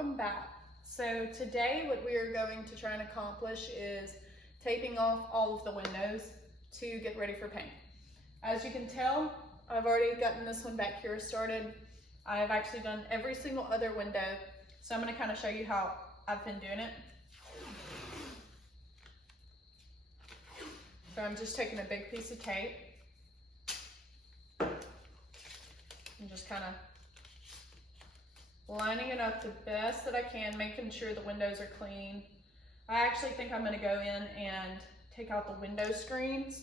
welcome back. So today what we are going to try and accomplish is taping off all of the windows to get ready for paint. As you can tell, I've already gotten this one back here started. I've actually done every single other window, so I'm going to kind of show you how I've been doing it. So I'm just taking a big piece of tape and just kind of lining it up the best that I can, making sure the windows are clean. I actually think I'm going to go in and take out the window screens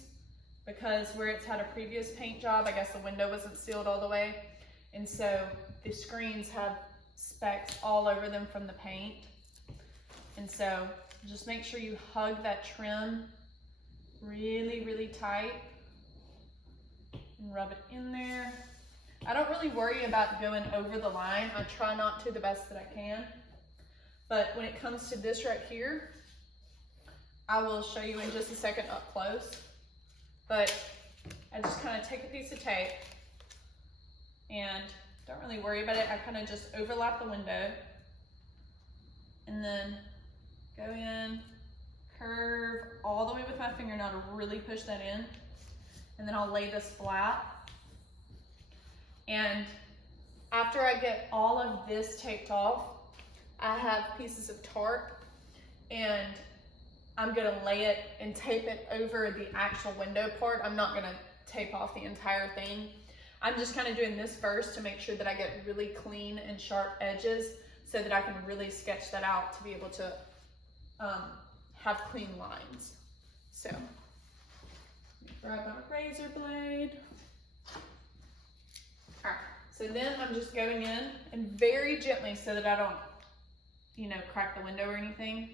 because where it's had a previous paint job, I guess the window wasn't sealed all the way. And so the screens have specks all over them from the paint. And so just make sure you hug that trim really, really tight and rub it in there. I don't really worry about going over the line. I try not to the best that I can. But when it comes to this right here, I will show you in just a second up close. But I just kind of take a piece of tape and don't really worry about it. I kind of just overlap the window and then go in, curve all the way with my fingernail to really push that in. And then I'll lay this flat. And after I get all of this taped off, I have pieces of tarp and I'm gonna lay it and tape it over the actual window part. I'm not gonna tape off the entire thing. I'm just kind of doing this first to make sure that I get really clean and sharp edges so that I can really sketch that out to be able to have clean lines. So, grab my razor blade. All right, so then I'm just going in and very gently so that I don't, crack the window or anything.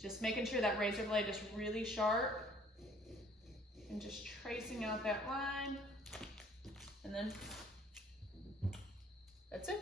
Just making sure that razor blade is really sharp and just tracing out that line. And then that's it.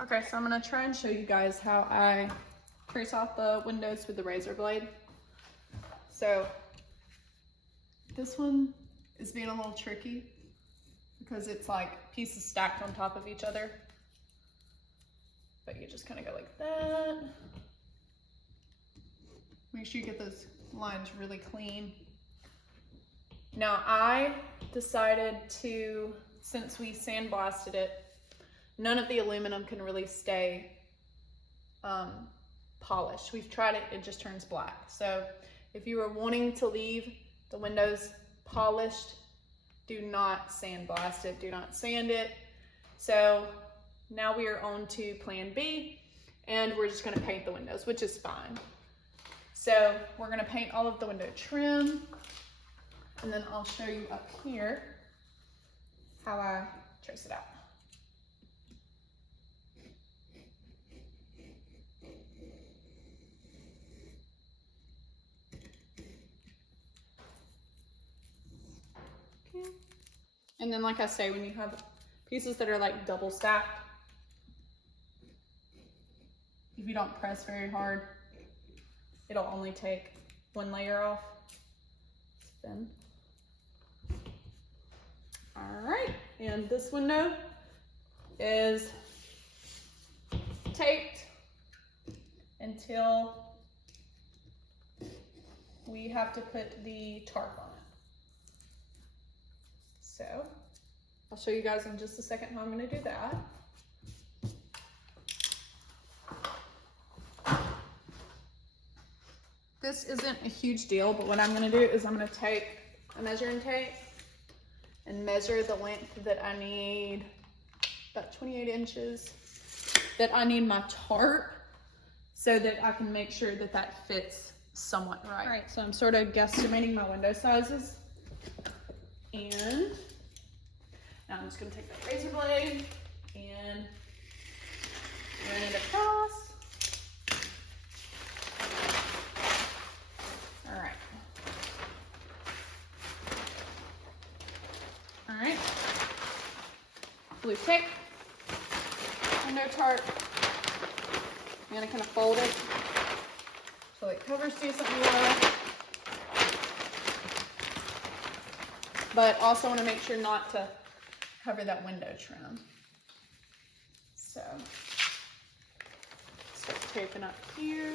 Okay, so I'm gonna try and show you guys how I trace off the windows with the razor blade. So this one is being a little tricky because it's like pieces stacked on top of each other. But you just kind of go like that. Make sure you get those lines really clean. Now I decided to, since we sandblasted it, none of the aluminum can really stay polished. We've tried it, it just turns black. So if you are wanting to leave the windows polished, do not sandblast it, do not sand it. So now we are on to plan B and we're just gonna paint the windows, which is fine. So we're gonna paint all of the window trim and then I'll show you up here how I trace it out. And then like I say, when you have pieces that are like double stacked, if you don't press very hard, it'll only take one layer off. Spin. All right, and this window is taped until we have to put the tarp on it. So I'll show you guys in just a second how I'm going to do that. This isn't a huge deal, but what I'm going to do is I'm going to take a measuring tape and measure the length that I need, about 28 inches, that I need my tarp, so that I can make sure that that fits somewhat right. All right, so I'm sort of guesstimating my window sizes. And now I'm just going to take that razor blade and run it across. All right. All right. Blue tape, window tarp. I'm going to kind of fold it so it covers decently well. But also want to make sure not to cover that window trim. So, start taping up here.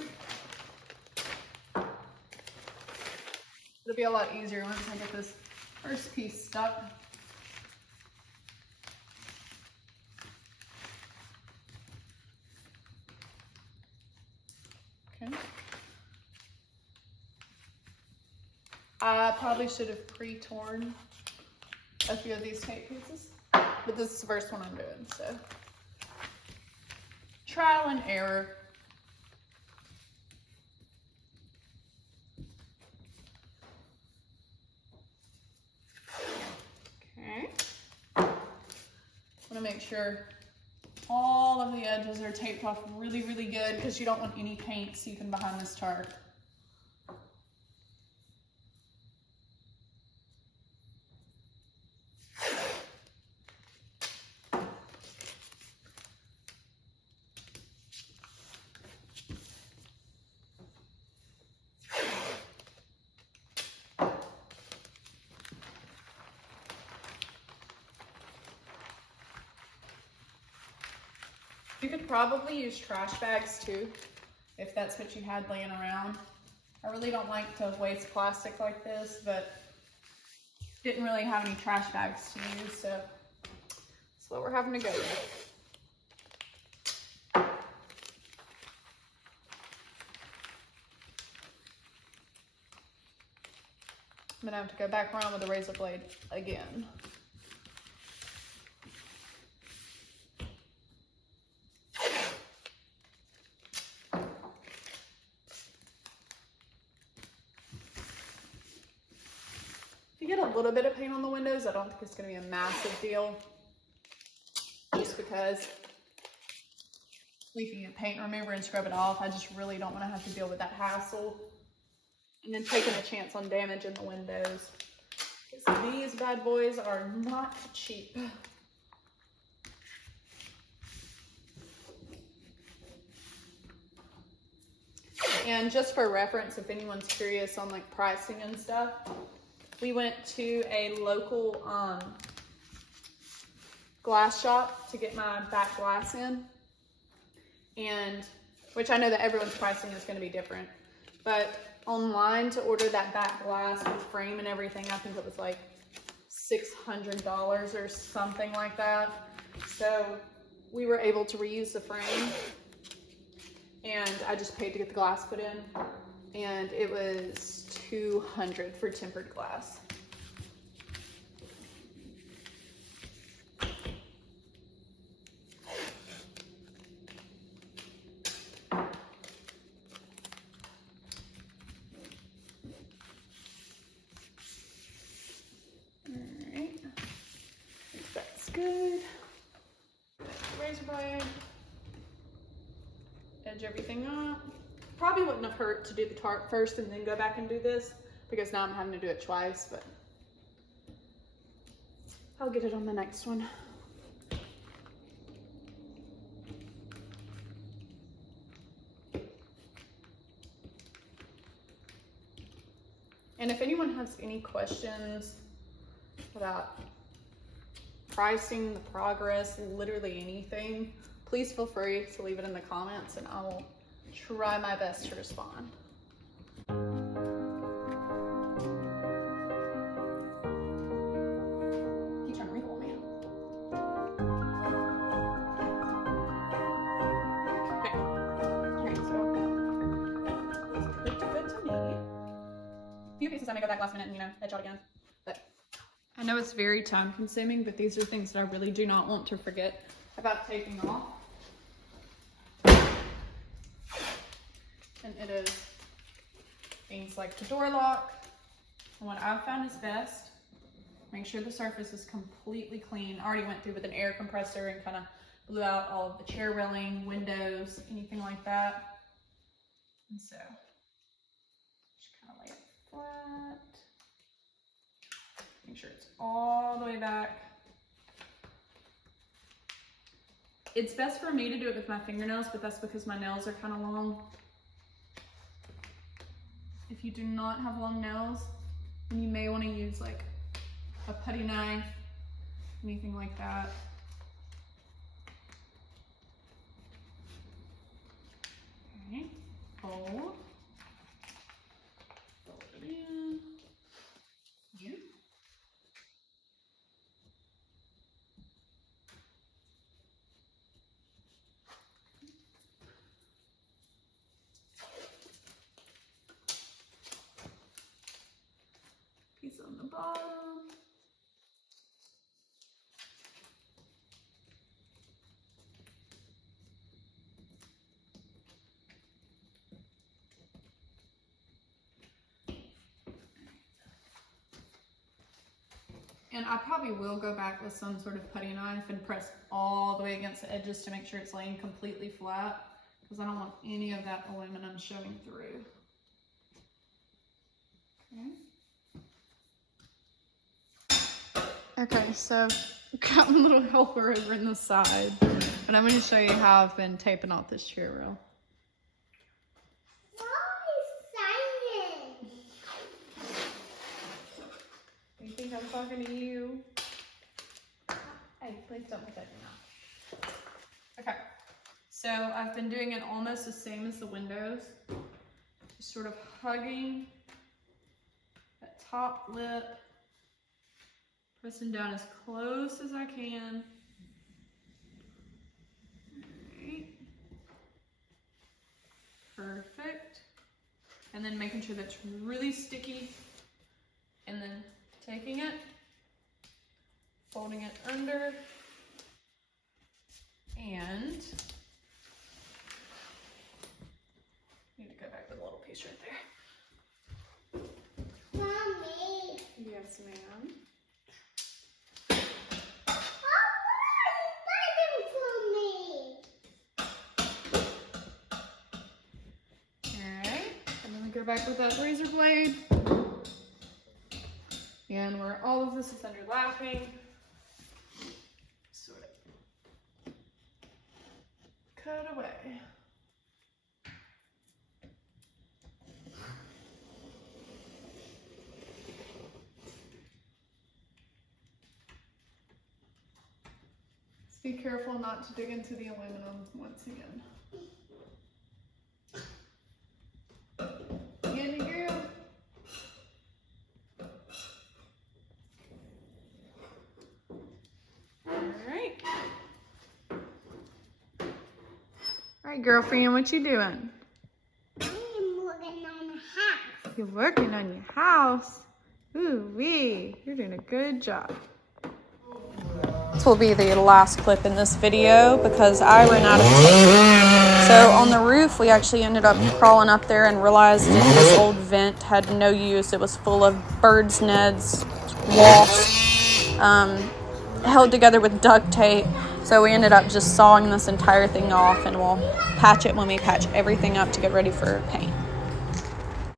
It'll be a lot easier once I get this first piece stuck. Okay. I probably should have pre-torn a few of these tape pieces, but this is the first one I'm doing, so trial and error. Okay. I want to make sure all of the edges are taped off really, really good, because you don't want any paint seeping behind this tarp. You could probably use trash bags too, if that's what you had laying around. I really don't like to waste plastic like this, but didn't really have any trash bags to use, so that's what we're having to go with. I'm gonna have to go back around with a razor blade again. If you get a little bit of paint on the windows, I don't think it's going to be a massive deal, just because we can get paint remover and scrub it off. I just really don't want to have to deal with that hassle and then taking a chance on damaging the windows, because these bad boys are not cheap. And just for reference, if anyone's curious on like pricing and stuff, we went to a local glass shop to get my back glass in, and which I know that everyone's pricing is going to be different, but online to order that back glass with frame and everything, I think it was like $600 or something like that. So we were able to reuse the frame, and I just paid to get the glass put in, and it was $200 for tempered glass. Alright, that's good. Razor blade. Edge everything up. Probably wouldn't have hurt to do the tarp first and then go back and do this, because now I'm having to do it twice, but I'll get it on the next one. And if anyone has any questions about pricing, the progress, literally anything, please feel free to leave it in the comments, and I will try my best to respond. Keep trying to wrinkle me. Okay, so it's pretty good to me. A few pieces I may go back last minute and, you know, edge out again. But I know it's very time consuming, but these are things that I really do not want to forget about taking off. And it is things like the door lock. And what I've found is best, make sure the surface is completely clean. I already went through with an air compressor and kind of blew out all of the chair railing, windows, anything like that. And so just kind of lay it flat. Make sure it's all the way back. It's best for me to do it with my fingernails, but that's because my nails are kind of long. If you do not have long nails, then you may want to use like a putty knife, anything like that. Okay, hold. Fold it in. You. Piece on the bottom. And I probably will go back with some sort of putty knife and press all the way against the edges to make sure it's laying completely flat, because I don't want any of that aluminum showing through. Okay. Okay, so got my little helper over in the side, and I'm going to show you how I've been taping off this chair rail. You think I'm talking to you? Hey, please don't put that in your mouth. Okay, so I've been doing it almost the same as the windows. Just sort of hugging that top lip, pressing down as close as I can. Alright. Perfect. And then making sure that's really sticky, and then taking it, folding it under, and need to go back with a little piece right there. Mommy. Yes, ma'am. Alright, and then we go back with that razor blade. And where all of this is underlapping, sort of cut away. Just be careful not to dig into the aluminum once again. Get me, girl. All right, girlfriend, what you doing? I'm working on the house. You're working on your house? Ooh-wee, you're doing a good job. This will be the last clip in this video because I ran out of tape. So on the roof, we actually ended up crawling up there and realized that this old vent had no use. It was full of birds' nests, wasps, held together with duct tape. So we ended up just sawing this entire thing off, and we'll patch it when we patch everything up to get ready for paint.